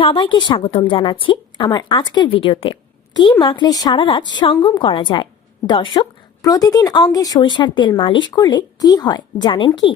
সবাইকে স্বাগতম জানাচ্ছি আমার আজকের ভিডিওতে। কি মাখলে সারা রাত সঙ্গম করা যায়? দর্শক, প্রতিদিন অঙ্গে সরিষার তেল মালিশ করলে কি হয় জানেন কি?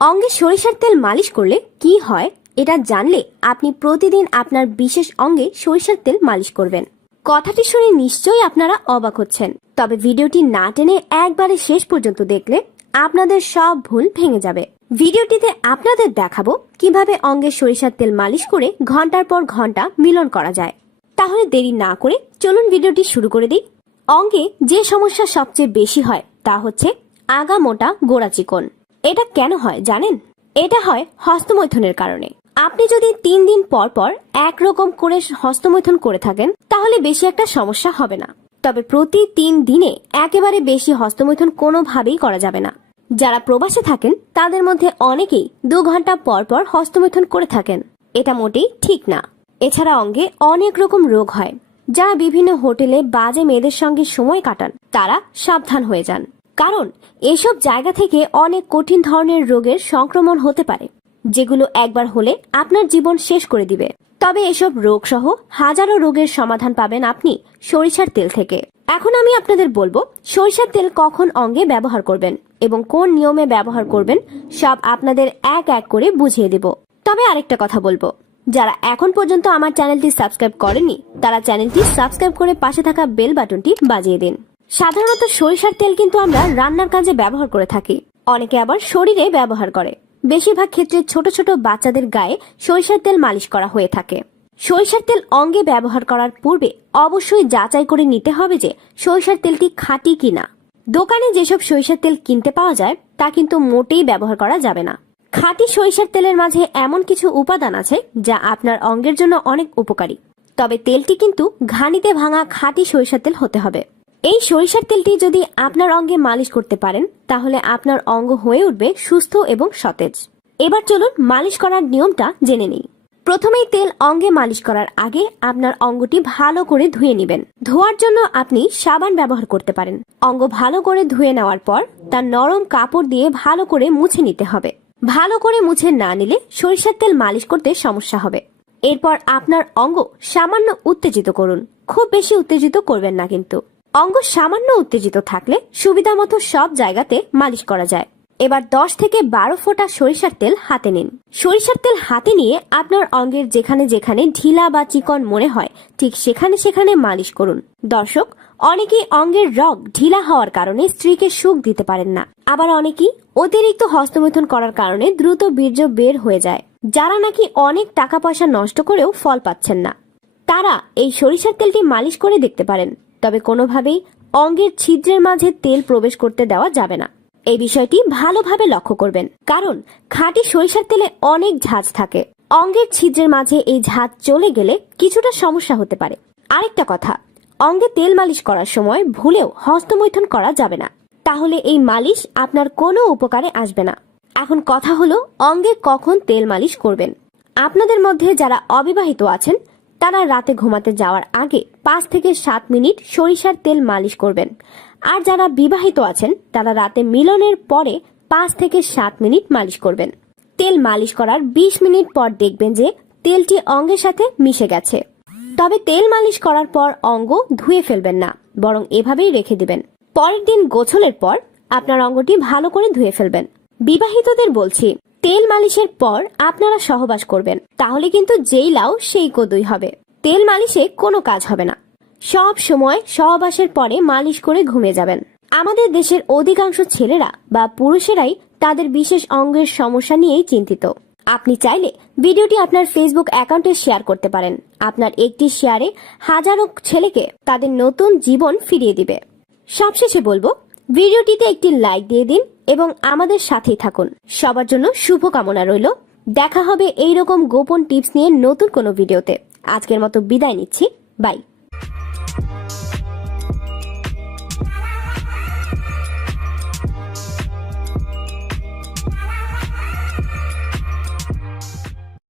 অঙ্গে সরিষার তেল মালিশ করলে কি হয় এটা জানলে আপনি প্রতিদিন আপনার বিশেষ অঙ্গে সরিষার তেল মালিশ করবেন। কথাটি শুনে নিশ্চয়ই আপনারা অবাক হচ্ছেন, তবে ভিডিওটি না টেনে একবারে শেষ পর্যন্ত দেখলে আপনাদের সব ভুল ভেঙে যাবে। ভিডিওটিতে আপনাদের দেখাবো কিভাবে অঙ্গে সরিষার তেল মালিশ করে ঘন্টার পর ঘন্টা মিলন করা যায়। তাহলে দেরি না করে চলুন ভিডিওটি শুরু করে দিই। অঙ্গে যে সমস্যা সবচেয়ে বেশি হয় তা হচ্ছে আগা মোটা গোড়া চিকন। এটা কেন হয় জানেন? এটা হয় হস্তমৈথুনের কারণে। আপনি যদি 3 দিন পর পর একরকম করে হস্তমৈথুন করে থাকেন তাহলে বেশি একটা সমস্যা হবে না, তবে প্রতি 3 দিনে একেবারে বেশি হস্তমৈথুন কোনোভাবেই করা যাবে না। যারা প্রবাসে থাকেন তাদের মধ্যে অনেকেই 2 ঘন্টা পর পর হস্তমৈথুন করে থাকেন, এটা মোটেই ঠিক না। এছাড়া অঙ্গে অনেক রকম রোগ হয়। যারা বিভিন্ন হোটেলে বাজে মেয়েদের সঙ্গে সময় কাটান তারা সাবধান হয়ে যান, কারণ এসব জায়গা থেকে অনেক কঠিন ধরনের রোগের সংক্রমণ হতে পারে, যেগুলো একবার হলে আপনার জীবন শেষ করে দিবে। তবে এসব রোগ সহ হাজারো রোগের সমাধান পাবেন আপনি সরিষার তেল থেকে। এখন আমি আপনাদের বলবো সরিষার তেল কখন অঙ্গে ব্যবহার করবেন এবং কোন নিয়মে ব্যবহার করবেন সব আপনাদের এক এক করে বুঝিয়ে দেব। তবে আরেকটা কথা বলবো, যারা এখন পর্যন্ত আমার চ্যানেলটি সাবস্ক্রাইব করেননি তারা চ্যানেলটি সাবস্ক্রাইব করে পাশে থাকা বেল বাটনটি বাজিয়ে দিন। সাধারণত সরিষার তেল কিন্তু আমরা রান্নার কাজে ব্যবহার করে থাকি, অনেকে আবার শরীরে ব্যবহার করে। বেশিরভাগ ক্ষেত্রে ছোট ছোট বাচ্চাদের গায়ে সরিষার তেল মালিশ করা হয়ে থাকে। সরিষার তেল অঙ্গে ব্যবহার করার পূর্বে অবশ্যই যাচাই করে নিতে হবে যে সরিষার তেলটি খাঁটি কিনা। দোকানে যেসব সরিষার তেল কিনতে পাওয়া যায় তা কিন্তু মোটেই ব্যবহার করা যাবে না। খাঁটি সরিষার তেলের মাঝে এমন কিছু উপাদান আছে যা আপনার অঙ্গের জন্য অনেক উপকারী, তবে তেলটি কিন্তু ঘানিতে ভাঙা খাঁটি সরিষার তেল হতে হবে। এই সরিষার তেলটি যদি আপনার অঙ্গে মালিশ করতে পারেন তাহলে আপনার অঙ্গ হয়ে উঠবে সুস্থ এবং সতেজ। এবার চলুন মালিশ করার নিয়মটা জেনে নিই। প্রথমেই তেল অঙ্গে মালিশ করার আগে আপনার অঙ্গটি ভালো করে ধুয়ে নেবেন। ধোয়ার জন্য আপনি সাবান ব্যবহার করতে পারেন। অঙ্গ ভালো করে ধুয়ে নেওয়ার পর তার নরম কাপড় দিয়ে ভালো করে মুছে নিতে হবে। ভালো করে মুছে না নিলে সরিষার তেল মালিশ করতে সমস্যা হবে। এরপর আপনার অঙ্গ সামান্য উত্তেজিত করুন, খুব বেশি উত্তেজিত করবেন না কিন্তু। অঙ্গ সামান্য উত্তেজিত থাকলে সুবিধা মতো সব জায়গাতে মালিশ করা যায়। এবার 10 থেকে 12 ফোঁটা সরিষার তেল হাতে নিন। সরিষার তেল হাতে নিয়ে আপনার অঙ্গের যেখানে যেখানে ঢিলা বা চিকন মনে হয় ঠিক সেখানে সেখানে মালিশ করুন। দর্শক, অনেকেই অঙ্গের রগ ঢিলা হওয়ার কারণে স্ত্রীকে সুখ দিতে পারেন না, আবার অনেকেই অতিরিক্ত হস্তমৈথুন করার কারণে দ্রুত বীর্য বের হয়ে যায়। যারা নাকি অনেক টাকা পয়সা নষ্ট করেও ফল পাচ্ছেন না তারা এই সরিষার তেলটি মালিশ করে দেখতে পারেন, তবে কোনোভাবেই অঙ্গের ছিদ্রের মাঝে তেল প্রবেশ করতে দেওয়া যাবে না। এই বিষয়টি ভালোভাবে লক্ষ্য করবেন, কারণ খাঁটি সরিষার তেলে অনেক ঝাঁজ থাকে। অঙ্গের ছিদ্রের মাঝে এই ঝাঁজ চলে গেলে কিছুটা সমস্যা হতে পারে। আরেকটা কথা, অঙ্গে তেল মালিশ করার সময় ভুলেও হস্তমৈথুন করা যাবে না, তাহলে এই মালিশ আপনার কোনো উপকারে আসবে না। এখন কথা হলো অঙ্গে কখন তেল মালিশ করবেন। আপনাদের মধ্যে যারা অবিবাহিত আছেন তারা রাতে ঘুমাতে যাওয়ার আগে 5 থেকে 7 মিনিট সরিষার তেল মালিশ করবেন, আর যারা বিবাহিত আছেন তারা রাতে মিলনের পরে 5 থেকে 7 মিনিট মালিশ করবেন। তেল মালিশ করার 20 মিনিট পর দেখবেন যে তেলটি অঙ্গের সাথে মিশে গেছে। তবে তেল মালিশ করার পর অঙ্গ ধুয়ে ফেলবেন না, বরং এভাবেই রেখে দিবেন। পরের দিন গোসলের পর আপনার অঙ্গটি ভালো করে ধুয়ে ফেলবেন। বিবাহিতদের বলছি, তেল মালিশের পর আপনারা সহবাস করবেন, তাহলে কিন্তু যেই লাউ সেই কদুই হবে। তেল মালিশে কোনো কাজ হবে না। সব সময় সহবাসের পরে মালিশ করে ঘুমিয়ে যাবেন। আমাদের দেশের অধিকাংশ ছেলেরা বা পুরুষেরাই তাদের বিশেষ অঙ্গের সমস্যা নিয়েই চিন্তিত। আপনি চাইলে ভিডিওটি আপনার ফেসবুক অ্যাকাউন্টে শেয়ার করতে পারেন। আপনার একটি শেয়ারে হাজারো ছেলেকে তাদের নতুন জীবন ফিরিয়ে দিবে। সবশেষে বলবো, ভিডিওটিতে একটি লাইক দিয়ে দিন এবং আমাদের সাথেই থাকুন। সবার জন্য শুভকামনা রইল। দেখা হবে এইরকম গোপন টিপস নিয়ে নতুন কোনো ভিডিওতে। আজকের মতো বিদায় নিচ্ছি, বাই।